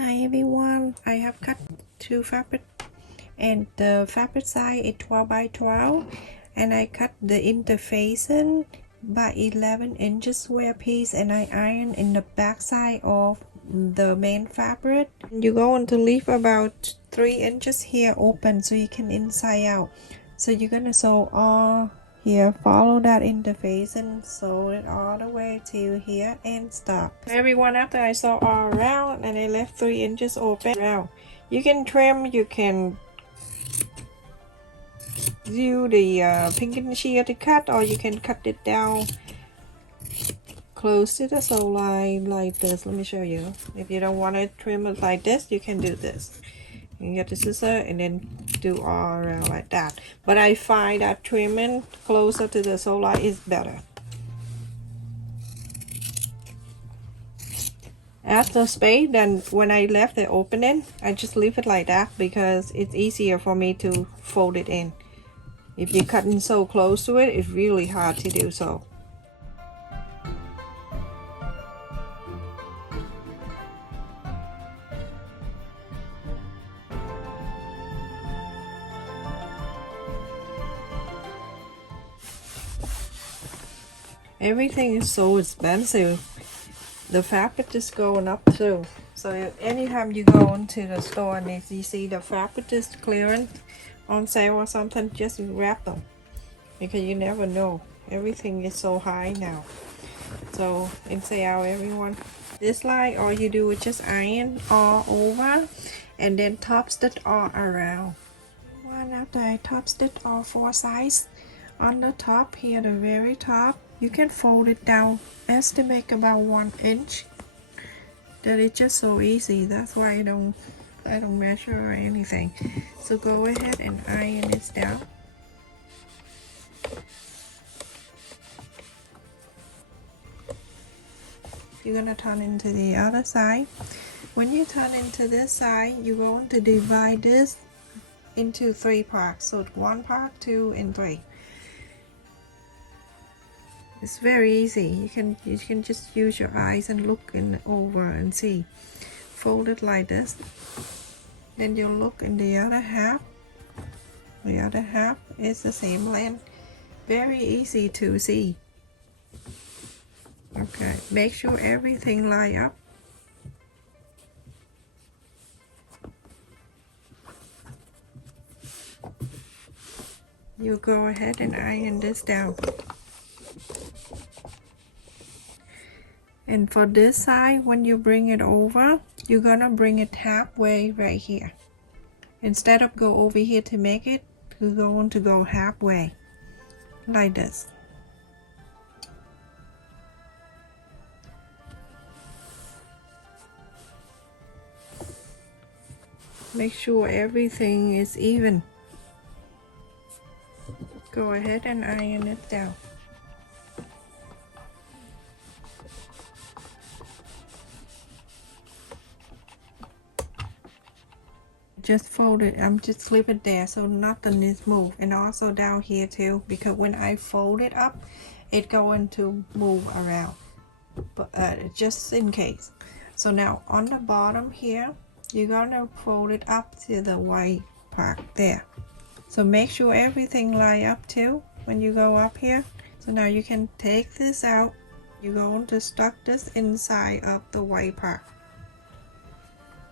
Hi everyone, I have cut two fabric and the fabric size is 12 by 12 and I cut the interfacing by 11 inches square piece and I iron in the back side of the main fabric. You're going to leave about 3 inches here open so you can inside out. So you're gonna sew all here, follow that interface and sew it all the way to here and stop. Everyone, after I sew all around and I left 3 inches open around, you can trim, you can do the pinking shear to cut, or you can cut it down close to the sew line like this. Let me show you. If you don't want to trim it like this, you can do this. You get the scissor and then do all around like that, but I find that trimming closer to the sew line is better. After space, then when I left the opening, I just leave it like that because it's easier for me to fold it in. If you're cutting so close to it, it's really hard to do so. Everything is so expensive. The fabric is going up too. So anytime you go into the store and if you see the fabric is clearance on sale or something, just grab them because you never know. Everything is so high now. So inside out, everyone. This line, all you do is just iron all over and then top stitch all around. After I top stitch all 4 sides on the top here, the very top, you can fold it down, estimate about 1 inch. That is just so easy. That's why I don't measure or anything. So go ahead and iron this down. You're gonna turn into the other side. When you turn into this side, you're going to divide this into 3 parts. So 1 part, 2, and 3. It's very easy. You can just use your eyes and look over and see. Fold it like this. Then you'll look in the other half. The other half is the same length. Very easy to see. Okay, make sure everything line up. You go ahead and iron this down. And for this side, when you bring it over, you're gonna bring it halfway right here. Instead of go over here to make it, you're going to go halfway, like this. Make sure everything is even. Go ahead and iron it down. Just fold it, I'm just slip it there so nothing is moved, and also down here too, because when I fold it up, it's going to move around, but just in case. So now on the bottom here, you're gonna fold it up to the white part there. So make sure everything line up too when you go up here. So now you can take this out. You're going to stuck this inside of the white part.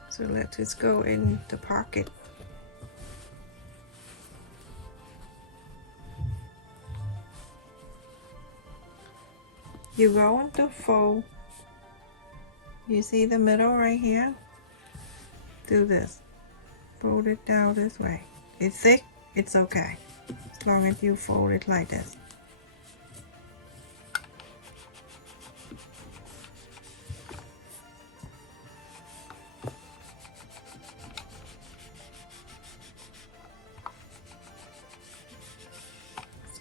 So let this go in the pocket. You're going to fold. You see the middle right here? Do this. Fold it down this way. It's thick, it's okay. As long as you fold it like this.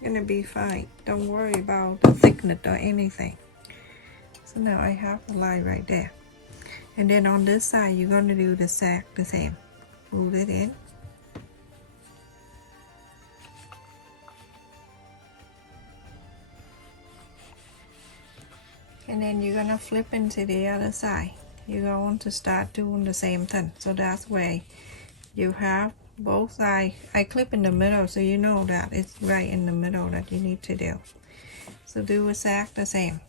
Gonna be fine. Don't worry about the thickness or anything. So now I have the line right there, and then on this side you're gonna do the same. Fold it in, and then you're gonna flip into the other side. you're going to start doing the same thing. So that's way you have both sides. I clip in the middle so you know that it's right in the middle that you need to do. So do exactly the same.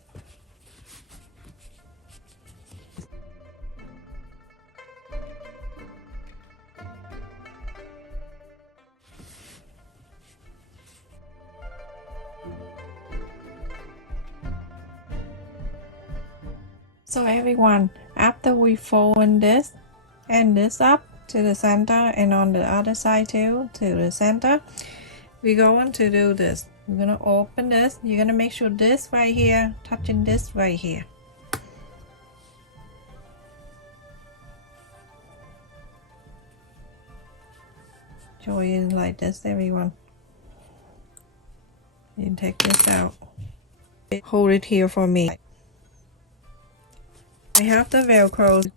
So everyone, after we fold this and this up to the center and on the other side too to the center, we're going to do this. We're going to open this. You're going to make sure this right here touching this right here. Show you like this, everyone. You take this out. Hold it here for me. I have the Velcro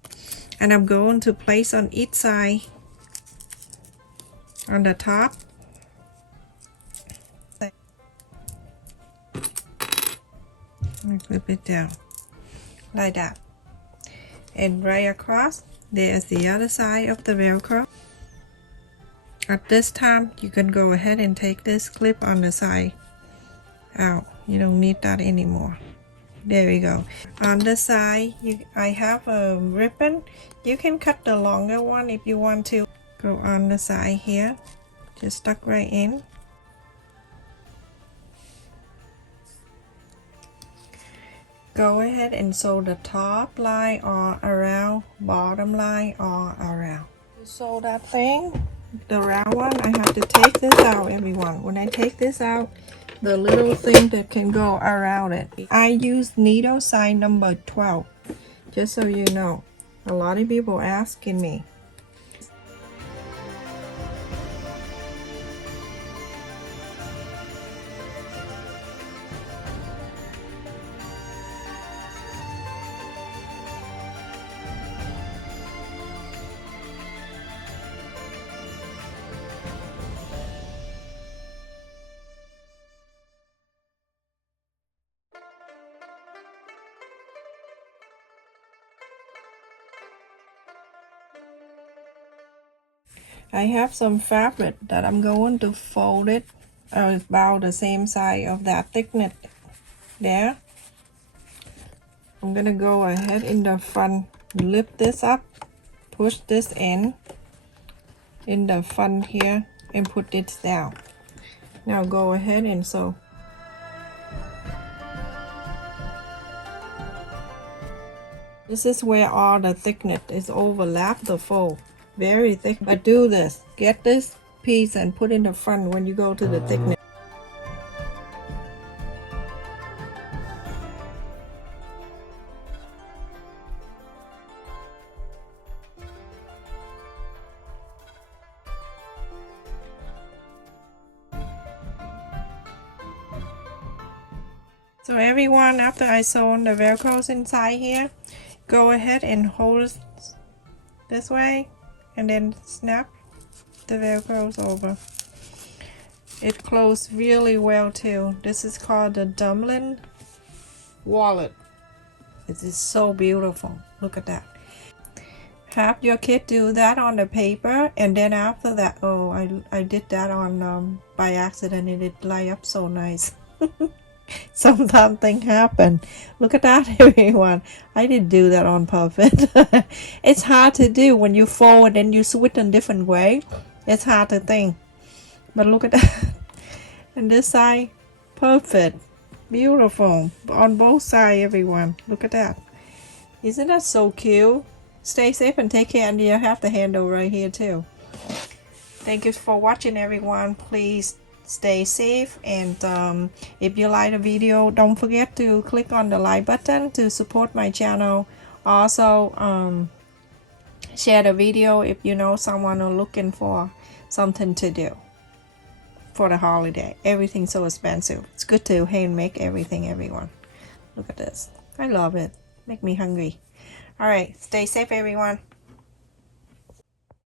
and I'm going to place on each side on the top. And clip it down like that. And right across, there's the other side of the Velcro. At this time, you can go ahead and take this clip on the side out. You don't need that anymore. There we go. On the side, I have a ribbon. You can cut the longer one if you want to. Go on the side here. Just stuck right in. Go ahead and sew the top line all around, bottom line all around. To sew that thing, the round one, I have to take this out, everyone. When I take this out, the little thing that can go around it, I use needle size number 12, just so you know. A lot of people asking me. I have some fabric that I'm going to fold it about the same size of that thickness there. I'm gonna go ahead in the front, lift this up, push this in the front here and put it down. Now go ahead and sew. This is where all the thickness is overlap the fold. Very thick, but do this. Get this piece and put in the front when you go to the thickness. So everyone, after I sew on the Velcros inside here, go ahead and hold it this way and then snap the Velcros over. It closed really well too. This is called the Dumpling wallet. It is so beautiful. Look at that. Have your kid do that on the paper, and then after that, oh, I did that on by accident, and it light up so nice. Sometimes things happen. Look at that, everyone. I didn't do that on purpose. It's hard to do when you fold and you switch in different way. It's hard to think. But look at that. And this side, perfect. Beautiful. On both sides, everyone. Look at that. Isn't that so cute? Stay safe and take care. And you have the handle right here too. Thank you for watching, everyone. Please stay safe, and if you like the video, don't forget to click on the like button to support my channel. Also share the video if you know someone who's looking for something to do for the holiday. Everything's so expensive. It's good to hand make everything, everyone. Look at this. I love it. Make me hungry. All right, stay safe, everyone.